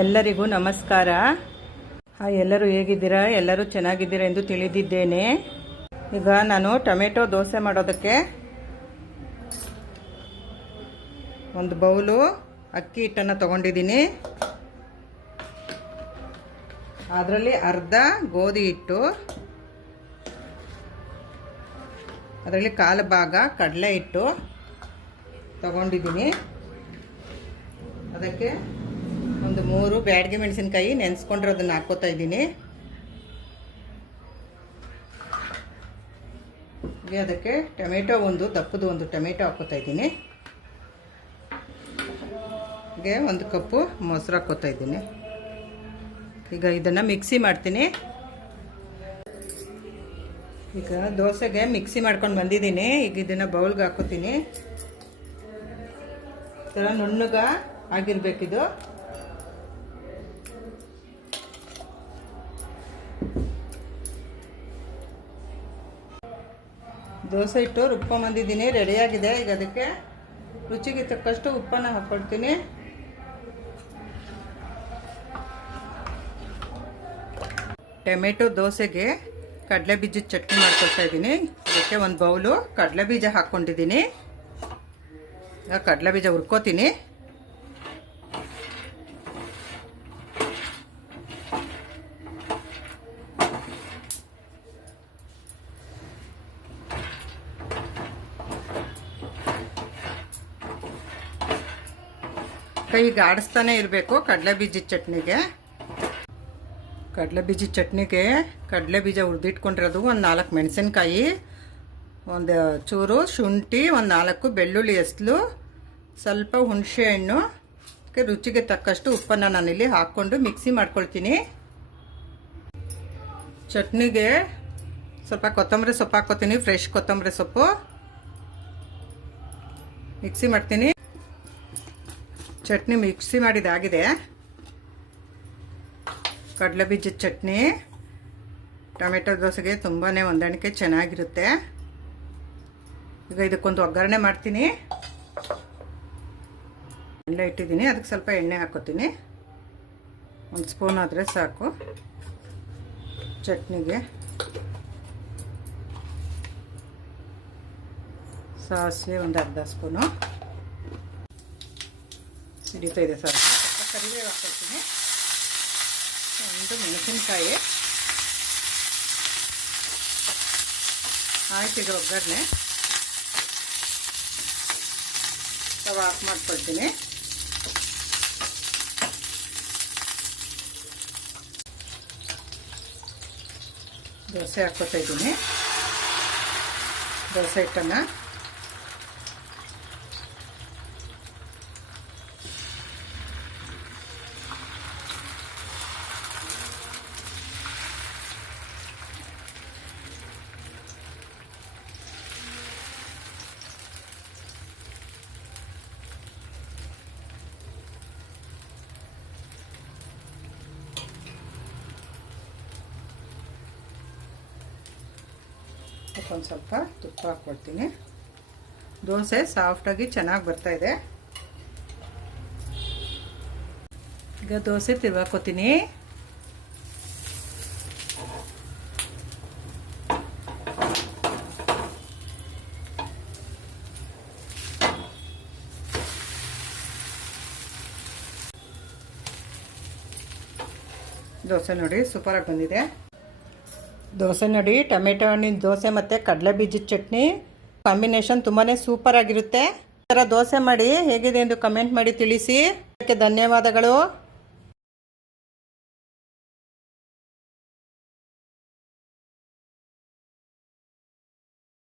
ಎಲ್ಲರಿಗೂ ನಮಸ್ಕಾರ. ಎಲ್ಲರೂ ಹೇಗಿದ್ದೀರಾ? ಎಲ್ಲರೂ ಚೆನ್ನಾಗಿದ್ದೀರಾ ಎಂದು ತಿಳಿದಿದ್ದೇನೆ. ಈಗ ನಾನು ಟೊಮೆಟೊ ದೋಸೆ ಮಾಡೋದಕ್ಕೆ ಒಂದು ಬೌಲು ಅಕ್ಕಿ ಹಿಟ್ಟನ್ನು ತಗೊಂಡಿದ್ದೀನಿ. ಅದರಲ್ಲಿ ಅರ್ಧ ಗೋಧಿ ಹಿಟ್ಟು, ಅದರಲ್ಲಿ ಕಾಲು ಭಾಗ ಕಡಲೆ ಹಿಟ್ಟು ತಗೊಂಡಿದ್ದೀನಿ. ಅದಕ್ಕೆ ಒಂದು 3 ಬ್ಯಾಡಗಿ ಮೆಣಸಿನಕಾಯಿ ನೆನೆಸ್ಕೊಂಡಿರೋದನ್ನು ಹಾಕ್ಕೋತಾ ಇದ್ದೀನಿ. ಅದಕ್ಕೆ ಟೊಮೆಟೊ ದಪ್ಪದು ಒಂದು ಟೊಮೆಟೊ ಹಾಕ್ಕೋತಾ ಇದ್ದೀನಿ. ಹೀಗೆ 1 ಕಪ್ಪು ಮೊಸರು ಹಾಕ್ಕೋತಾ ಇದ್ದೀನಿ. ಈಗ ಇದನ್ನು ಮಿಕ್ಸಿ ಮಾಡ್ತೀನಿ. ಈಗ ದೋಸೆಗೆ ಮಿಕ್ಸಿ ಮಾಡ್ಕೊಂಡು ಬಂದಿದ್ದೀನಿ. ಈಗ ಇದನ್ನು ಬೌಲ್ಗೆ ಹಾಕೋತೀನಿ. ಈ ಥರ ನುಣ್ಣಗ ಆಗಿರಬೇಕಿದು. ದೋಸೆ ಹಿಟ್ಟು ರುಬ್ಕೊಂಬಂದಿದ್ದೀನಿ, ರೆಡಿಯಾಗಿದೆ. ಈಗ ಅದಕ್ಕೆ ರುಚಿಗೆ ತಕ್ಕಷ್ಟು ಉಪ್ಪನ್ನು ಹಾಕ್ಕೊಳ್ತೀನಿ. ಟೊಮೆಟೊ ದೋಸೆಗೆ ಕಡಲೆ ಬೀಜದ ಚಟ್ನಿ ಮಾಡ್ಕೊಳ್ತಾ ಇದ್ದೀನಿ. ಅದಕ್ಕೆ ಒಂದು ಬೌಲು ಕಡಲೆ ಬೀಜ ಹಾಕ್ಕೊಂಡಿದ್ದೀನಿ. ಈಗ ಕಡಲೆ ಬೀಜ ಹುರ್ಕೋತೀನಿ. ಕೈಗೆ ಆಡಿಸ್ತಾನೆ ಇರಬೇಕು ಕಡಲೆ ಬೀಜದ ಚಟ್ನಿಗೆ. ಕಡಲೆ ಬೀಜದ ಚಟ್ನಿಗೆ ಕಡಲೆ ಬೀಜ ಹುರಿದಿಟ್ಕೊಂಡಿರೋದು, ಒಂದು 4 ಮೆಣಸಿನ್ಕಾಯಿ, ಒಂದು ಚೂರು ಶುಂಠಿ, ಒಂದು 4 ಬೆಳ್ಳುಳ್ಳಿ ಎಸ್ಲು, ಸ್ವಲ್ಪ ಹುಣಸೆ ಹಣ್ಣು, ರುಚಿಗೆ ತಕ್ಕಷ್ಟು ಉಪ್ಪನ್ನು ನಾನಿಲ್ಲಿ ಹಾಕ್ಕೊಂಡು ಮಿಕ್ಸಿ ಮಾಡ್ಕೊಳ್ತೀನಿ. ಚಟ್ನಿಗೆ ಸ್ವಲ್ಪ ಕೊತ್ತಂಬರಿ ಸೊಪ್ಪು ಹಾಕ್ಕೋತೀನಿ, ಫ್ರೆಶ್ ಕೊತ್ತಂಬರಿ ಸೊಪ್ಪು. ಮಿಕ್ಸಿ ಮಾಡ್ತೀನಿ. ಚಟ್ನಿ ಮಿಕ್ಸಿ ಮಾಡಿದಾಗಿದೆ. ಕಡಲೆ ಬೀಜದ ಚಟ್ನಿ ಟೊಮೆಟೊ ದೋಸೆಗೆ ತುಂಬಾ ಹೊಂದಾಣಿಕೆ ಚೆನ್ನಾಗಿರುತ್ತೆ. ಈಗ ಇದಕ್ಕೊಂದು ಒಗ್ಗರಣೆ ಮಾಡ್ತೀನಿ. ಎಣ್ಣೆ ಇಟ್ಟಿದ್ದೀನಿ, ಅದಕ್ಕೆ ಸ್ವಲ್ಪ ಎಣ್ಣೆ ಹಾಕ್ಕೋತೀನಿ. 1 ಸ್ಪೂನ್ ಆದರೆ ಸಾಕು. ಚಟ್ನಿಗೆ ಸಾಸಿವೆ ಒಂದು ಅರ್ಧ ಸ್ಪೂನು ಸಿಡಿತಾ ಇದೆ. ಸ್ವಲ್ಪ ಕರಿಬೇವು ಹಾಕ್ಕೊಳ್ತೀನಿ. ಒಂದು ಮೆಣಸಿನಕಾಯಿ. ಆಯ್ತು, ಈಗ ಒಗ್ಗರಣೆ ಸ್ಟವ್ ಆಫ್ ಮಾಡ್ಕೊಳ್ತೀನಿ. ದೋಸೆ ಹಾಕ್ಕೊತಾ ಇದ್ದೀನಿ. ದೋಸೆ ಹಿಟ್ಟನ್ನು ಒಂದು ಸ್ವಲ್ಪ ತುಪ್ಪ ಹಾಕ್ಕೊಳ್ತೀನಿ. ದೋಸೆ ಸಾಫ್ಟಾಗಿ ಚೆನ್ನಾಗಿ ಬರ್ತಾ ಇದೆ. ಈಗ ದೋಸೆ ತಿರ್ಗಾಕೋತೀನಿ. ದೋಸೆ ನೋಡಿ ಸೂಪರಾಗಿ ಬಂದಿದೆ. ದೋಸೆ ನೋಡಿ, ಟೊಮೆಟೊ ಹಣ್ಣಿನ ದೋಸೆ ಮತ್ತು ಕಡಲೆ ಬೀಜದ ಚಟ್ನಿ ಕಾಂಬಿನೇಷನ್ ತುಂಬಾ ಸೂಪರ್ ಆಗಿರುತ್ತೆ. ಈ ಥರ ದೋಸೆ ಮಾಡಿ ಹೇಗಿದೆ ಎಂದು ಕಮೆಂಟ್ ಮಾಡಿ ತಿಳಿಸಿ. ಧನ್ಯವಾದಗಳು.